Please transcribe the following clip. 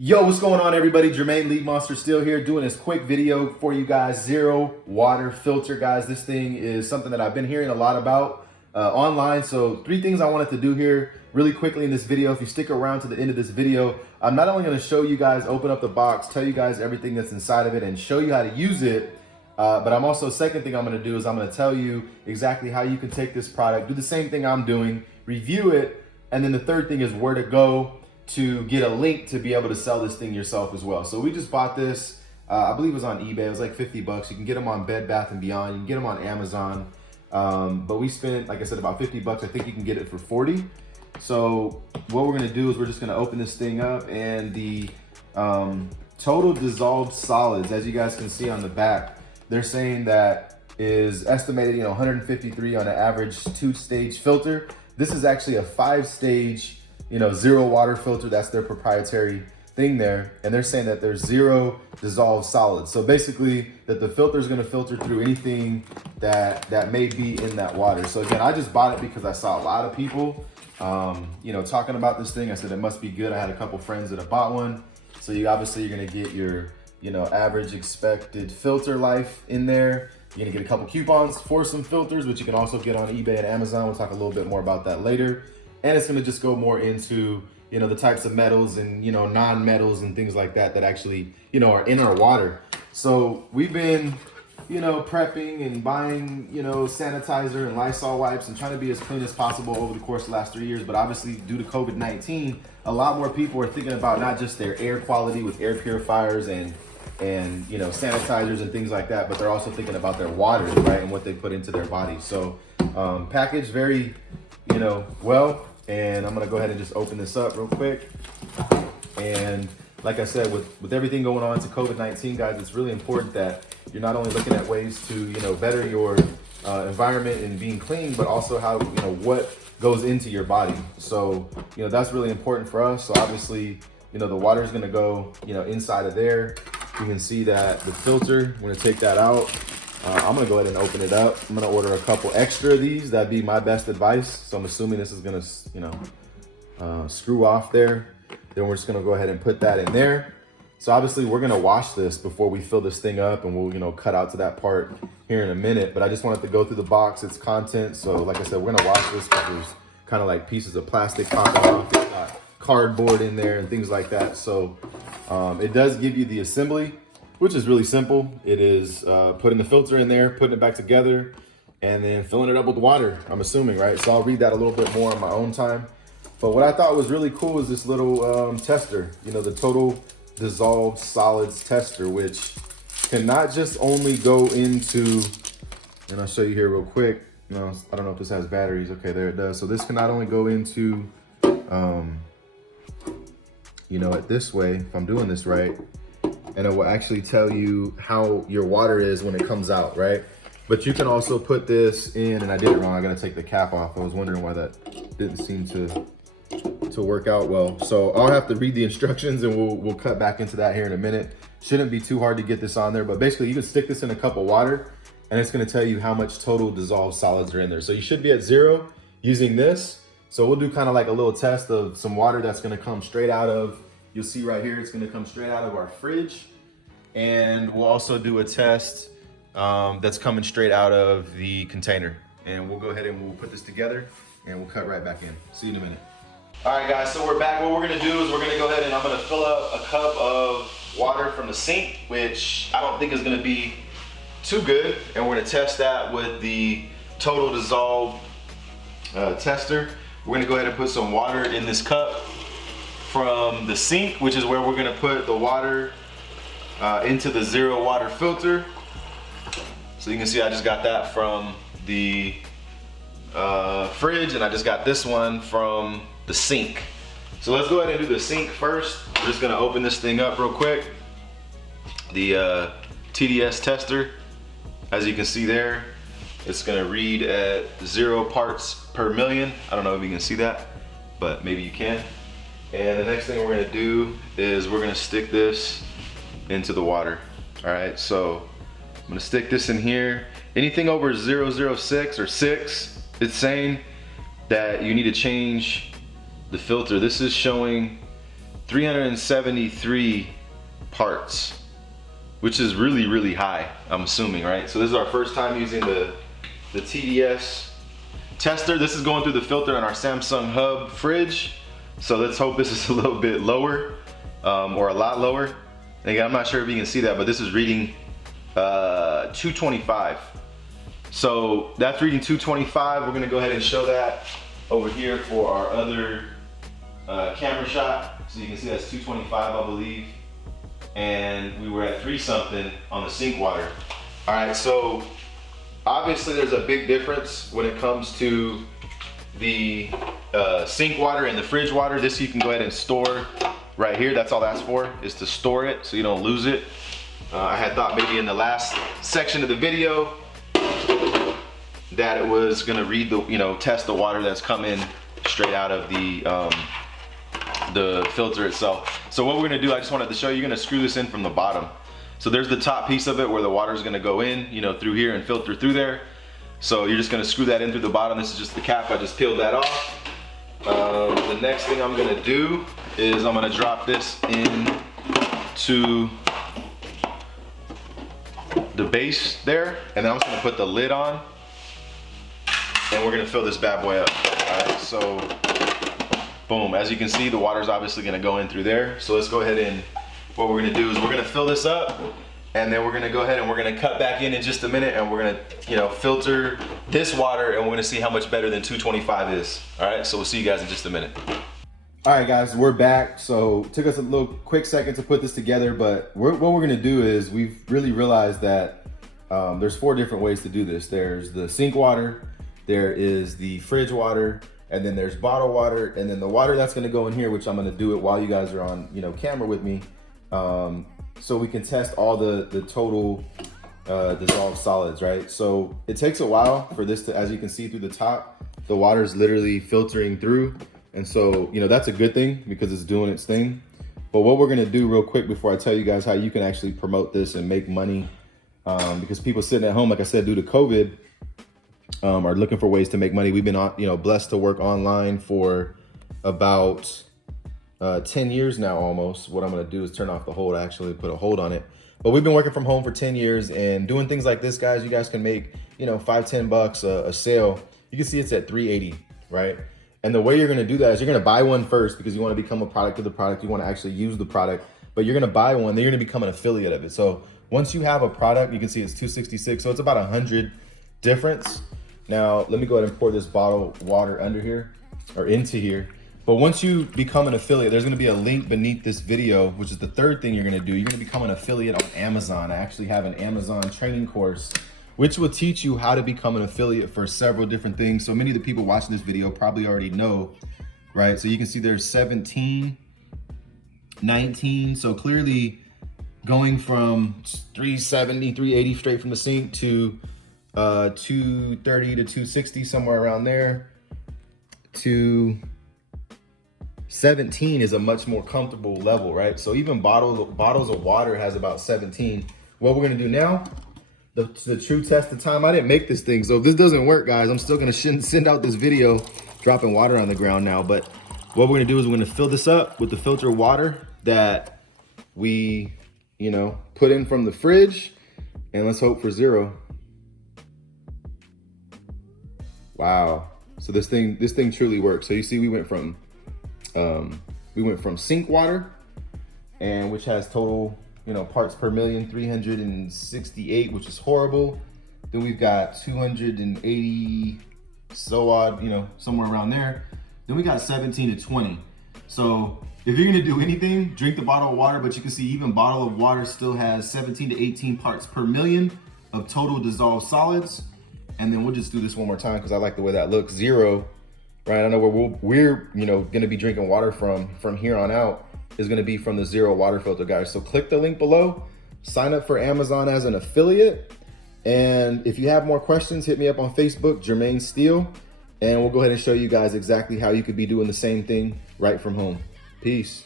Yo, what's going on everybody? Jermaine Lead Monster still here doing this quick video for you guys. Zero water filter, guys. This thing is something that I've been hearing a lot about online. So 3 things I wanted to do here really quickly in this video. If you stick around to the end of this video, I'm not only going to show you guys, open up the box, tell you guys everything that's inside of it and show you how to use it. But I'm also, second thing I'm going to do is I'm going to tell you exactly how you can take this product, do the same thing I'm doing, review it. And then the third thing is where to go to get a link to be able to sell this thing yourself as well. So we just bought this, I believe it was on eBay. It was like 50 bucks. You can get them on Bed Bath & Beyond. You can get them on Amazon. But we spent, like I said, about 50 bucks. I think you can get it for 40. So what we're gonna do is we're just gonna open this thing up, and the total dissolved solids, as you guys can see on the back, they're saying that is estimated, 153 on an average 2-stage filter. This is actually a 5-stage, zero water filter. That's their proprietary thing there. And they're saying that there's 0 dissolved solids. So basically that the filter is going to filter through anything that may be in that water. So again, I just bought it because I saw a lot of people, talking about this thing. I said, it must be good. I had a couple friends that have bought one. So obviously you're going to get your, average expected filter life in there. You're gonna get a couple coupons for some filters, which you can also get on eBay and Amazon. We'll talk a little bit more about that later. And it's gonna just go more into, the types of metals and, non-metals and things like that that actually, are in our water. So we've been, prepping and buying, sanitizer and Lysol wipes and trying to be as clean as possible over the course of the last 3 years. But obviously due to COVID-19, a lot more people are thinking about not just their air quality with air purifiers and sanitizers and things like that, but they're also thinking about their water, right, and what they put into their bodies. So packaged very, well, and I'm gonna go ahead and just open this up real quick. And like I said, with everything going on to COVID-19, guys, it's really important that you're not only looking at ways to, better your environment and being clean, but also how, what goes into your body. So, that's really important for us. So obviously, the water is gonna go, inside of there. You can see that the filter, I'm gonna take that out. I'm gonna go ahead and open it up. I'm gonna order a couple extra of these. That'd be my best advice. So I'm assuming this is gonna, screw off there. Then we're just gonna go ahead and put that in there. So obviously we're gonna wash this before we fill this thing up, and we'll, cut out to that part here in a minute. But I just wanted to go through the box, its contents. So like I said, we're gonna wash this because there's kind of like pieces of plastic popping off. It's got cardboard in there and things like that. So it does give you the assembly, which is really simple. It is putting the filter in there, putting it back together, and then filling it up with water, I'm assuming, right? So I'll read that a little bit more on my own time. But what I thought was really cool is this little tester, the total dissolved solids tester, which can not just only go into, and I'll show you here real quick. No, I don't know if this has batteries. Okay, there it does. So this can not only go into, it this way, if I'm doing this right, and it will actually tell you how your water is when it comes out, right? But you can also put this in, and I did it wrong. I gotta take the cap off. I was wondering why that didn't seem to work out well. So I'll have to read the instructions, and we'll cut back into that here in a minute. Shouldn't be too hard to get this on there, but basically you can stick this in a cup of water, and it's gonna tell you how much total dissolved solids are in there. So you should be at 0 using this. So we'll do kind of like a little test of some water that's gonna come straight out of, you'll see right here, it's gonna come straight out of our fridge. And we'll also do a test that's coming straight out of the container. And we'll go ahead and we'll put this together and we'll cut right back in. See you in a minute. All right, guys, so we're back. What we're gonna do is we're gonna go ahead and I'm gonna fill up a cup of water from the sink, which I don't think is gonna be too good. And we're gonna test that with the total dissolved tester. We're gonna go ahead and put some water in this cup from the sink, which is where we're gonna put the water into the 0 water filter. So you can see I just got that from the fridge, and I just got this one from the sink. So let's go ahead and do the sink first. We're just gonna open this thing up real quick. The TDS tester, as you can see there, it's gonna read at 0 parts per million. I don't know if you can see that, but maybe you can. And the next thing we're gonna do is we're gonna stick this into the water. All right, so I'm gonna stick this in here. Anything over 006 or 6, it's saying that you need to change the filter. This is showing 373 parts, which is really, really high, I'm assuming, right? So this is our first time using the TDS tester. This is going through the filter in our Samsung Hub fridge. So let's hope this is a little bit lower, or a lot lower. And again, I'm not sure if you can see that, but this is reading 225. So that's reading 225. We're gonna go ahead and show that over here for our other camera shot. So you can see that's 225, I believe. And we were at 3 something on the sink water. All right, so obviously there's a big difference when it comes to the sink water and the fridge water. This you can go ahead and store right here. That's all that's for, is to store it so you don't lose it. I had thought maybe in the last section of the video that it was gonna read the, test the water that's coming straight out of the filter itself. So what we're gonna do, I just wanted to show you, you're gonna screw this in from the bottom. So there's the top piece of it where the water is gonna go in, through here and filter through there. So you're just gonna screw that in through the bottom. This is just the cap, I just peeled that off. The next thing I'm gonna do is I'm gonna drop this into the base there, and then I'm just gonna put the lid on, and we're gonna fill this bad boy up. All right, so boom, as you can see, the water's obviously gonna go in through there. So let's go ahead and, what we're gonna do is we're gonna fill this up, and then we're gonna go ahead and we're gonna cut back in just a minute, and we're gonna, filter this water, and we're gonna see how much better than 225 is. All right, so we'll see you guys in just a minute. All right, guys, we're back. So it took us a little quick second to put this together, but what we're gonna do is we've really realized that there's 4 different ways to do this. There's the sink water, there is the fridge water, and then there's bottled water, and then the water that's gonna go in here, which I'm gonna do it while you guys are on, camera with me, so we can test all the total dissolved solids, right? So it takes a while for this to, as you can see through the top, the water is literally filtering through. And so, that's a good thing because it's doing its thing. But what we're gonna do real quick before I tell you guys how you can actually promote this and make money, because people sitting at home, like I said, due to COVID, are looking for ways to make money. We've been, blessed to work online for about 10 years now almost. What I'm gonna do is turn off the hold, actually put a hold on it. But we've been working from home for 10 years and doing things like this, guys. You guys can make, $5-10 a sale. You can see it's at $3.80, right? And the way you're gonna do that is you're gonna buy one first because you wanna become a product of the product. You wanna actually use the product, but you're gonna buy one, then you're gonna become an affiliate of it. So once you have a product, you can see it's $2.66. So it's about 100 difference. Now, let me go ahead and pour this bottled water under here or into here. But once you become an affiliate, there's gonna be a link beneath this video, which is the 3rd thing you're gonna do. You're gonna become an affiliate on Amazon. I actually have an Amazon training course, which will teach you how to become an affiliate for several different things. So many of the people watching this video probably already know, right? So you can see there's 17, 19. So clearly going from 370, 380 straight from the sink to 230 to 260, somewhere around there, to 17 is a much more comfortable level, right? So even bottles of water has about 17. What we're gonna do now, the true test of time. I didn't make this thing, so if this doesn't work, guys, I'm still gonna send out this video dropping water on the ground now. But what we're gonna do is we're gonna fill this up with the filtered water that we, put in from the fridge, and let's hope for 0. Wow. So this thing truly works. So you see, we went from sink water, and which has total, parts per million, 368, which is horrible. Then we've got 280, so odd, somewhere around there. Then we got 17 to 20. So if you're gonna do anything, drink the bottle of water, but you can see even bottle of water still has 17 to 18 parts per million of total dissolved solids. And then we'll just do this one more time because I like the way that looks. 0, right? I know where we're gonna be drinking water from here on out is gonna be from the 0 water filter, guys. So click the link below, sign up for Amazon as an affiliate. And if you have more questions, hit me up on Facebook, Jermaine Steele, and we'll go ahead and show you guys exactly how you could be doing the same thing right from home. Peace.